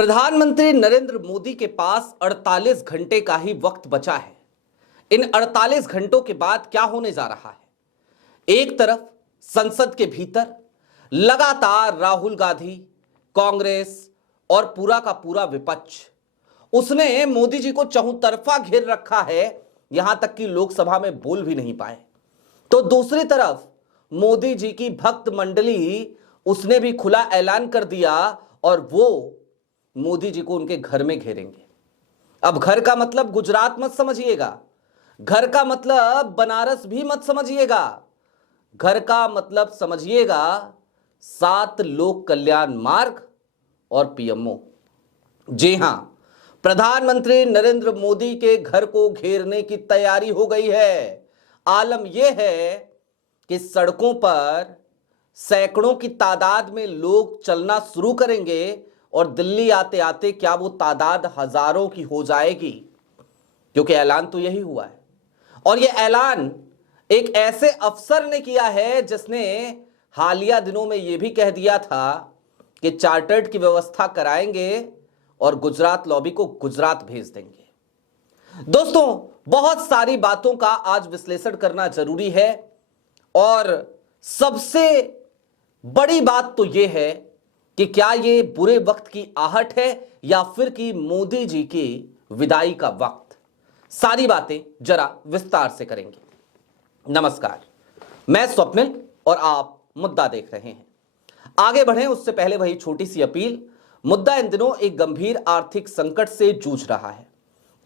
प्रधानमंत्री नरेंद्र मोदी के पास 48 घंटे का ही वक्त बचा है। इन 48 घंटों के बाद क्या होने जा रहा है? एक तरफ संसद के भीतर लगातार राहुल गांधी, कांग्रेस और पूरा का पूरा विपक्ष उसने मोदी जी को चहुतरफा घेर रखा है, यहां तक कि लोकसभा में बोल भी नहीं पाए। तो दूसरी तरफ मोदी जी की भक्त मंडली उसने भी खुला ऐलान कर दिया और वो मोदी जी को उनके घर में घेरेंगे। अब घर का मतलब गुजरात मत समझिएगा, घर का मतलब बनारस भी मत समझिएगा, घर का मतलब समझिएगा 7 लोक कल्याण मार्ग और पीएमओ। जी हां, प्रधानमंत्री नरेंद्र मोदी के घर को घेरने की तैयारी हो गई है। आलम यह है कि सड़कों पर सैकड़ों की तादाद में लोग चलना शुरू करेंगे और दिल्ली आते आते क्या वो तादाद हजारों की हो जाएगी, क्योंकि ऐलान तो यही हुआ है। और यह ऐलान एक ऐसे अफसर ने किया है जिसने हालिया दिनों में यह भी कह दिया था कि चार्टर्ड की व्यवस्था कराएंगे और गुजरात लॉबी को गुजरात भेज देंगे। दोस्तों, बहुत सारी बातों का आज विश्लेषण करना जरूरी है और सबसे बड़ी बात तो यह है कि क्या ये बुरे वक्त की आहट है या फिर कि मोदी जी की विदाई का वक्त। सारी बातें जरा विस्तार से करेंगे। नमस्कार, मैं स्वप्निल और आप मुद्दा देख रहे हैं। आगे बढ़ें उससे पहले वही छोटी सी अपील। मुद्दा इन दिनों एक गंभीर आर्थिक संकट से जूझ रहा है।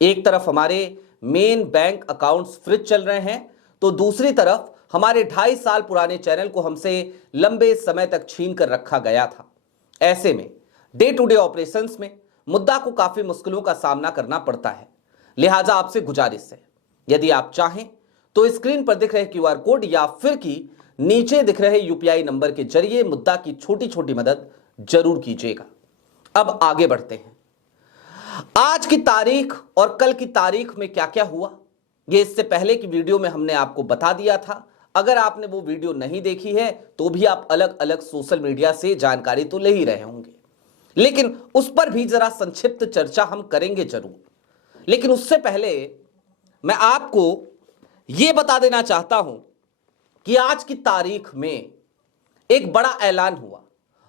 एक तरफ हमारे मेन बैंक अकाउंट्स फ्रीज चल रहे हैं, तो दूसरी तरफ हमारे 2.5 साल पुराने चैनल को हमसे लंबे समय तक छीन कर रखा गया था। ऐसे में डे टू डे ऑपरेशंस में मुद्दा को काफी मुश्किलों का सामना करना पड़ता है। लिहाजा आपसे गुजारिश है, यदि आप चाहें तो स्क्रीन पर दिख रहे क्यूआर कोड या फिर कि नीचे दिख रहे यूपीआई नंबर के जरिए मुद्दा की छोटी छोटी मदद जरूर कीजिएगा। अब आगे बढ़ते हैं। आज की तारीख और कल की तारीख में क्या क्या हुआ, यह इससे पहले की वीडियो में हमने आपको बता दिया था। अगर आपने वो वीडियो नहीं देखी है तो भी आप अलग अलग सोशल मीडिया से जानकारी तो ले ही रहे होंगे, लेकिन उस पर भी जरा संक्षिप्त चर्चा हम करेंगे जरूर। लेकिन उससे पहले मैं आपको यह बता देना चाहता हूं कि आज की तारीख में एक बड़ा ऐलान हुआ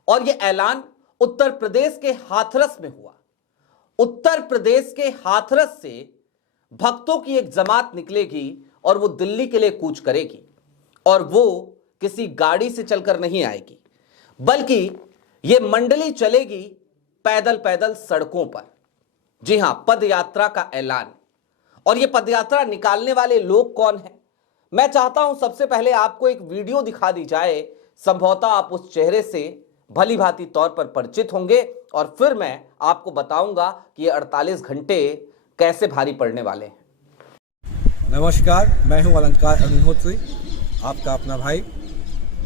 और यह ऐलान उत्तर प्रदेश के हाथरस में हुआ। उत्तर प्रदेश के हाथरस से भक्तों की एक जमात निकलेगी और वो दिल्ली के लिए कूच करेगी, और वो किसी गाड़ी से चलकर नहीं आएगी, बल्कि ये मंडली चलेगी पैदल पैदल सड़कों पर। जी हां, पद यात्रा का ऐलान। और ये पदयात्रा निकालने वाले लोग कौन हैं? मैं चाहता हूं सबसे पहले आपको एक वीडियो दिखा दी जाए। संभवतः आप उस चेहरे से भली भांति तौर पर परिचित होंगे और फिर मैं आपको बताऊंगा कि ये 48 घंटे कैसे भारी पड़ने वाले हैं। नमस्कार, मैं हूं अलंकार अग्निहोत्री, आपका अपना भाई।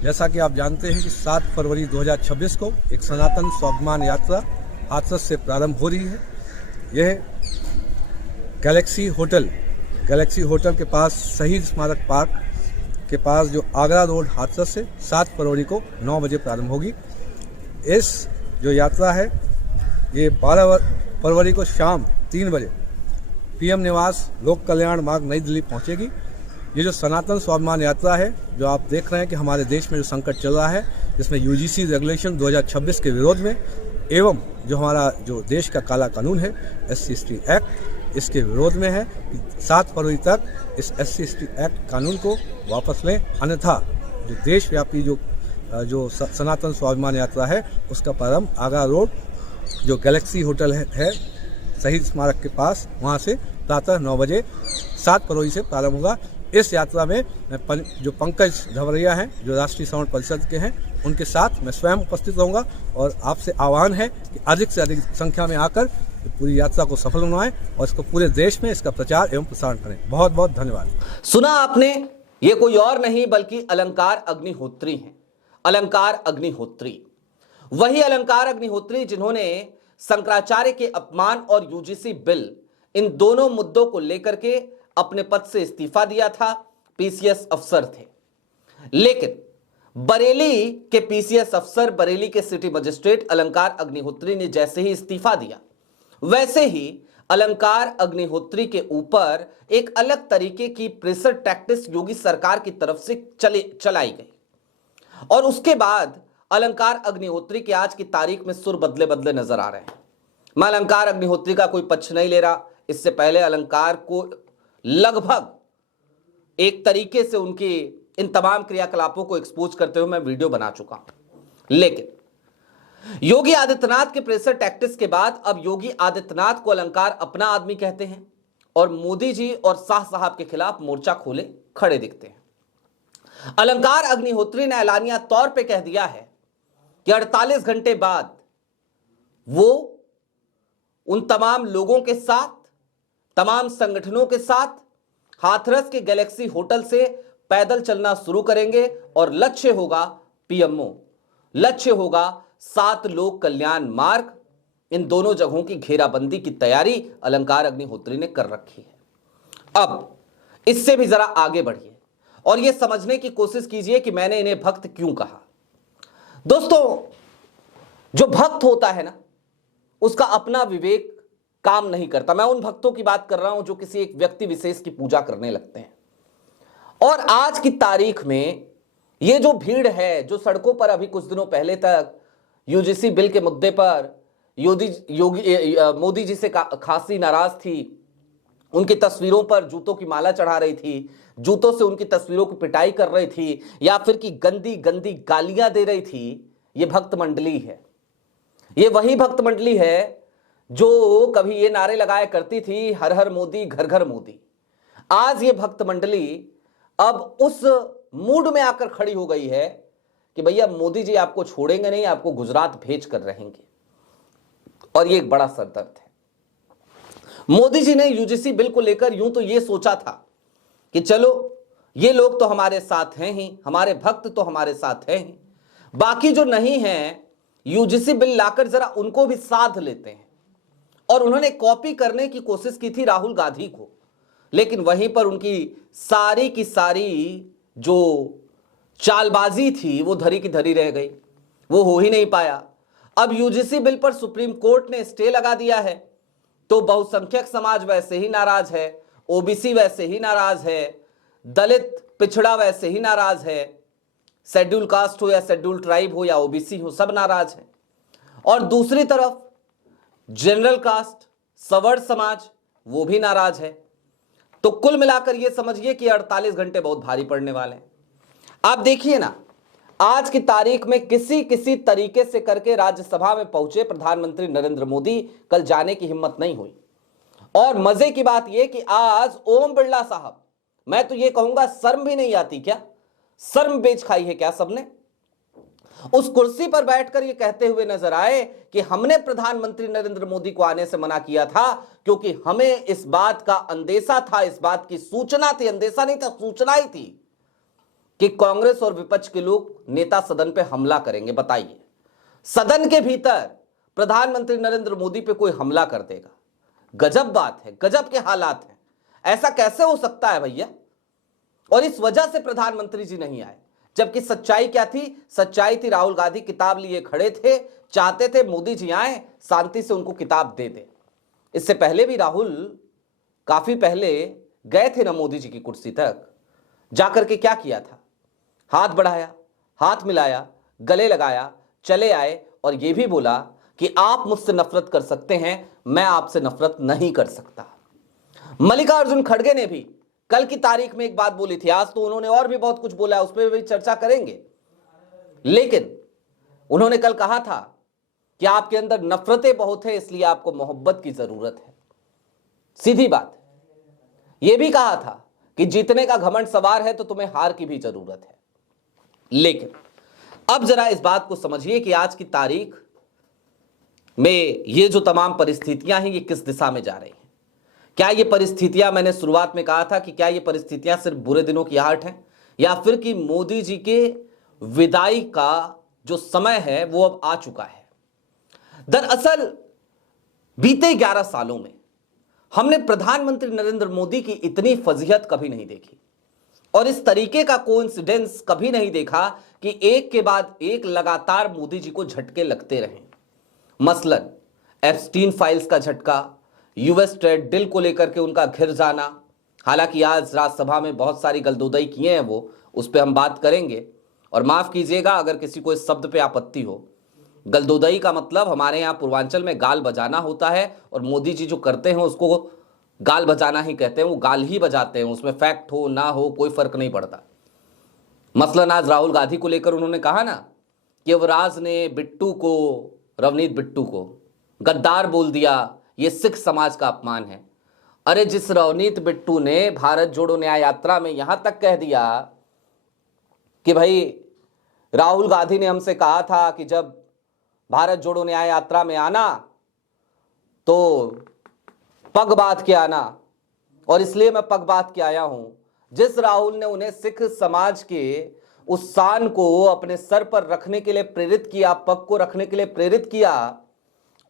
जैसा कि आप जानते हैं कि 7 फरवरी 2026 को एक सनातन स्वाभिमान यात्रा हाथरस से प्रारंभ हो रही है। यह गैलेक्सी होटल के पास शहीद स्मारक पार्क के पास जो आगरा रोड हाथरस से 7 फरवरी को 9 बजे प्रारंभ होगी। इस जो यात्रा है ये 12 फरवरी को शाम 3 बजे पीएम निवास लोक कल्याण मार्ग नई दिल्ली पहुंचेगी। ये जो सनातन स्वाभिमान यात्रा है, जो आप देख रहे हैं कि हमारे देश में जो संकट चल रहा है, जिसमें यूजीसी रेगुलेशन 2026 के विरोध में एवं जो हमारा जो देश का काला कानून है SC/ST एक्ट, इसके विरोध में है कि 7 फरवरी तक इस SC/ST एक्ट कानून को वापस लें, अन्यथा जो देशव्यापी जो सनातन स्वाभिमान यात्रा है उसका प्रारंभ आगरा रोड जो गैलेक्सी होटल है शहीद स्मारक के पास, वहाँ से प्रातः 9 बजे 7 फरवरी से प्रारंभ होगा। इस यात्रा में जो पंकज धवरिया हैं, जो राष्ट्रीय श्रवण परिषद के हैं, उनके साथ मैं स्वयं उपस्थित रहूंगा और आपसे आह्वान है कि अधिक से अधिक संख्या में आकर पूरी यात्रा को सफल बनाएं और इसको पूरे देश में इसका प्रचार एवं प्रसारण करें। बहुत बहुत धन्यवाद। सुना आपने, ये कोई और नहीं बल्कि अलंकार अग्निहोत्री हैं। अलंकार अग्निहोत्री, वही अलंकार अग्निहोत्री जिन्होंने शंकराचार्य के अपमान और यूजीसी बिल, इन दोनों मुद्दों को लेकर के अपने पद से इस्तीफा दिया था। पीसीएस अफसर थे, लेकिन बरेली के पीसीएस अफसर, बरेली के सिटी मजिस्ट्रेट अलंकार अग्निहोत्री ने जैसे ही इस्तीफा दिया, वैसे ही अलंकार अग्निहोत्री के ऊपर एक अलग तरीके की प्रेशर टैक्टिक्स योगी सरकार की तरफ से चलाई गई। और उसके बाद अलंकार अग्निहोत्री के आज की तारीख में सुर बदले बदले नजर आ रहे हैं। मैं अलंकार अग्निहोत्री का कोई पक्ष नहीं ले रहा। इससे पहले अलंकार को लगभग एक तरीके से उनकी इन तमाम क्रियाकलापों को एक्सपोज करते हुए मैं वीडियो बना चुका हूं। लेकिन योगी आदित्यनाथ के प्रेशर टैक्टिक्स के बाद अब योगी आदित्यनाथ को अलंकार अपना आदमी कहते हैं और मोदी जी और शाह साहब के खिलाफ मोर्चा खोले खड़े दिखते हैं। अलंकार अग्निहोत्री ने ऐलानिया तौर पे कह दिया है कि 48 घंटे बाद वो उन तमाम लोगों के साथ, तमाम संगठनों के साथ हाथरस के गैलेक्सी होटल से पैदल चलना शुरू करेंगे और लक्ष्य होगा पीएमओ, लक्ष्य होगा 7 लोक कल्याण मार्ग। इन दोनों जगहों की घेराबंदी की तैयारी अलंकार अग्निहोत्री ने कर रखी है। अब इससे भी जरा आगे बढ़िए और यह समझने की कोशिश कीजिए कि मैंने इन्हें भक्त क्यों कहा। दोस्तों, जो भक्त होता है ना, उसका अपना विवेक काम नहीं करता। मैं उन भक्तों की बात कर रहा हूं जो किसी एक व्यक्ति विशेष की पूजा करने लगते हैं। और आज की तारीख में ये जो भीड़ है, जो सड़कों पर अभी कुछ दिनों पहले तक यूजीसी बिल के मुद्दे पर मोदी जी से खासी नाराज थी, उनकी तस्वीरों पर जूतों की माला चढ़ा रही थी, जूतों से उनकी तस्वीरों की पिटाई कर रही थी, या फिर की गंदी गंदी गालियां दे रही थी, ये भक्त मंडली है। ये वही भक्त मंडली है जो कभी ये नारे लगाया करती थी, हर हर मोदी, घर घर मोदी। आज ये भक्त मंडली अब उस मूड में आकर खड़ी हो गई है कि भैया मोदी जी आपको छोड़ेंगे नहीं, आपको गुजरात भेज कर रहेंगे। और ये एक बड़ा सरदर्द है। मोदी जी ने यूजीसी बिल को लेकर यूं तो ये सोचा था कि चलो ये लोग तो हमारे साथ हैं ही, हमारे भक्त तो हमारे साथ हैं ही, बाकी जो नहीं हैं यूजीसी बिल लाकर जरा उनको भी साथ लेते हैं। और उन्होंने कॉपी करने की कोशिश की थी राहुल गांधी को, लेकिन वहीं पर उनकी सारी की सारी जो चालबाजी थी वो धरी की धरी रह गई, वो हो ही नहीं पाया। अब यूजीसी बिल पर सुप्रीम कोर्ट ने स्टे लगा दिया है, तो बहुसंख्यक समाज वैसे ही नाराज है, ओबीसी वैसे ही नाराज है, दलित पिछड़ा वैसे ही नाराज है, शेड्यूल कास्ट हो या शेड्यूल ट्राइब हो या ओबीसी हो, सब नाराज है। और दूसरी तरफ जनरल कास्ट, सवर्ण समाज, वो भी नाराज है। तो कुल मिलाकर ये समझिए कि 48 घंटे बहुत भारी पड़ने वाले हैं। आप देखिए ना, आज की तारीख में किसी तरीके से करके राज्यसभा में पहुंचे प्रधानमंत्री नरेंद्र मोदी, कल जाने की हिम्मत नहीं हुई। और मजे की बात यह कि आज ओम बिरला साहब, मैं तो ये कहूंगा शर्म भी नहीं आती क्या, शर्म बेच खाई है क्या सबने, उस कुर्सी पर बैठकर ये कहते हुए नजर आए कि हमने प्रधानमंत्री नरेंद्र मोदी को आने से मना किया था क्योंकि हमें इस बात का अंदेशा था, इस बात की सूचना थी, अंदेशा नहीं था, सूचना ही थी कि कांग्रेस और विपक्ष के लोग नेता सदन पे हमला करेंगे। बताइए, सदन के भीतर प्रधानमंत्री नरेंद्र मोदी पे कोई हमला कर देगा। गजब बात है, गजब के हालात हैं। ऐसा कैसे हो सकता है भैया? और इस वजह से प्रधानमंत्री जी नहीं आए, जबकि सच्चाई क्या थी? सच्चाई थी राहुल गांधी किताब लिए खड़े थे, चाहते थे मोदी जी आए, शांति से उनको किताब दे दे। इससे पहले भी राहुल काफी पहले गए थे ना मोदी जी की कुर्सी तक, जाकर के क्या किया था? हाथ बढ़ाया, हाथ मिलाया, गले लगाया, चले आए और यह भी बोला कि आप मुझसे नफरत कर सकते हैं, मैं आपसे नफरत नहीं कर सकता। मल्लिकार्जुन खड़गे ने भी कल की तारीख में एक बात बोली थी, आज तो उन्होंने और भी बहुत कुछ बोला है, उस पर भी चर्चा करेंगे। लेकिन उन्होंने कल कहा था कि आपके अंदर नफरतें बहुत है, इसलिए आपको मोहब्बत की जरूरत है। सीधी बात है। यह भी कहा था कि जीतने का घमंड सवार है तो तुम्हें हार की भी जरूरत है। लेकिन अब जरा इस बात को समझिए कि आज की तारीख में ये जो तमाम परिस्थितियां हैं, ये किस दिशा में जा रही हैं। क्या ये परिस्थितियां, मैंने शुरुआत में कहा था कि क्या ये परिस्थितियां सिर्फ बुरे दिनों की आहट हैं, या फिर कि मोदी जी के विदाई का जो समय है वो अब आ चुका है। दरअसल बीते 11 सालों में हमने प्रधानमंत्री नरेंद्र मोदी की इतनी फजीहत कभी नहीं देखी। और इस तरीके का कोइंसिडेंस कभी नहीं देखा कि एक के बाद एक लगातार मोदी जी को झटके लगते रहे। मसलन एप्स्टीन फाइल्स का झटका, यूएस ट्रेड डील को लेकर के उनका घिर जाना। हालांकि आज राज्यसभा में बहुत सारी गलदोदई किए हैं वो, उस पर हम बात करेंगे। और माफ कीजिएगा अगर किसी को इस शब्द पे आपत्ति हो। गलदोदई का मतलब हमारे यहाँ पूर्वांचल में गाल बजाना होता है, और मोदी जी जो करते हैं उसको गाल बजाना ही कहते हैं। वो गाल ही बजाते हैं, उसमें फैक्ट हो ना हो कोई फर्क नहीं पड़ता। मसलन आज राहुल गांधी को लेकर उन्होंने कहा ना कि युवराज ने बिट्टू को, रवनीत बिट्टू को गद्दार बोल दिया, ये सिख समाज का अपमान है। अरे जिस रवनीत बिट्टू ने भारत जोड़ो न्याय यात्रा में यहां तक कह दिया कि भाई राहुल गांधी ने हमसे कहा था कि जब भारत जोड़ो न्याय यात्रा में आना तो पग बांध के आना, और इसलिए मैं पग बांध के आया हूं। जिस राहुल ने उन्हें सिख समाज के उस शान को अपने सर पर रखने के लिए प्रेरित किया, पग को रखने के लिए प्रेरित किया,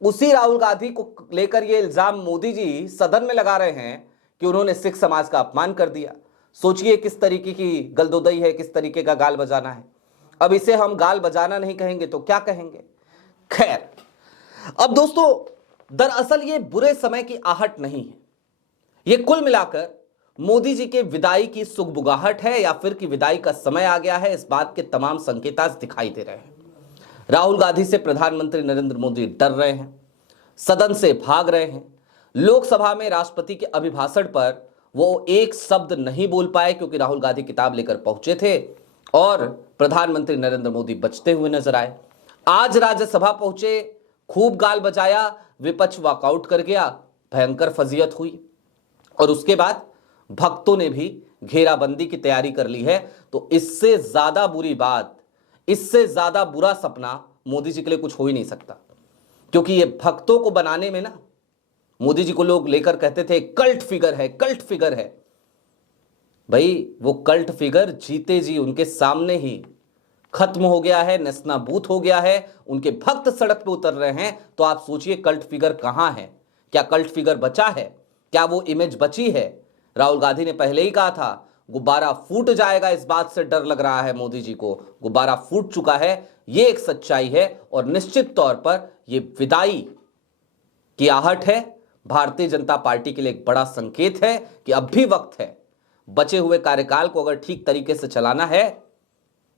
उसी राहुल गांधी को लेकर यह इल्जाम मोदी जी सदन में लगा रहे हैं कि उन्होंने सिख समाज का अपमान कर दिया। सोचिए किस तरीके की गलदोदई है, किस तरीके का गाल बजाना है। अब इसे हम गाल बजाना नहीं कहेंगे तो क्या कहेंगे। खैर, अब दोस्तों दरअसल ये बुरे समय की आहट नहीं है, ये कुल मिलाकर मोदी जी के विदाई की सुगबुगाहट है, या फिर कि विदाई का समय आ गया है। इस बात के तमाम संकेत आज दिखाई दे रहे हैं। राहुल गांधी से प्रधानमंत्री नरेंद्र मोदी डर रहे हैं, सदन से भाग रहे हैं। लोकसभा में राष्ट्रपति के अभिभाषण पर वो एक शब्द नहीं बोल पाए क्योंकि राहुल गांधी किताब लेकर पहुंचे थे, और प्रधानमंत्री नरेंद्र मोदी बचते हुए नजर आए। आज राज्यसभा पहुंचे, खूब गाल बजाया, विपक्ष वॉकआउट कर गया, भयंकर फजीयत हुई, और उसके बाद भक्तों ने भी घेराबंदी की तैयारी कर ली है। तो इससे ज्यादा बुरी बात, इससे ज्यादा बुरा सपना मोदी जी के लिए कुछ हो ही नहीं सकता। क्योंकि ये भक्तों को बनाने में ना, मोदी जी को लोग लेकर कहते थे कल्ट फिगर है, कल्ट फिगर है। भाई वो कल्ट फिगर जीते जी उनके सामने ही खत्म हो गया है, नेस्तनाबूत हो गया है। उनके भक्त सड़क पे उतर रहे हैं। तो आप सोचिए कल्ट फिगर कहां है? क्या कल्ट फिगर बचा है? क्या वो इमेज बची है? राहुल गांधी ने पहले ही कहा था गुब्बारा फूट जाएगा, इस बात से डर लग रहा है मोदी जी को। गुब्बारा फूट चुका है, ये एक सच्चाई है। और निश्चित तौर पर ये विदाई की आहट है, भारतीय जनता पार्टी के लिए एक बड़ा संकेत है कि अब भी वक्त है। बचे हुए कार्यकाल को अगर ठीक तरीके से चलाना है,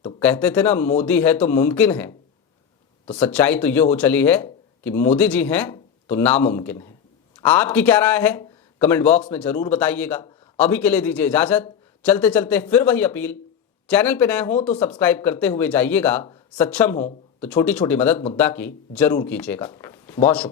तो कहते थे ना मोदी है तो मुमकिन है, तो सच्चाई तो यह हो चली है कि मोदी जी हैं तो नामुमकिन है। आपकी क्या राय है कमेंट बॉक्स में जरूर बताइएगा। अभी के लिए दीजिए इजाजत। चलते चलते फिर वही अपील, चैनल पे नए हो तो सब्सक्राइब करते हुए जाइएगा, सक्षम हो तो छोटी छोटी मदद मुद्दा की जरूर कीजिएगा। बहुत शुक्रिया।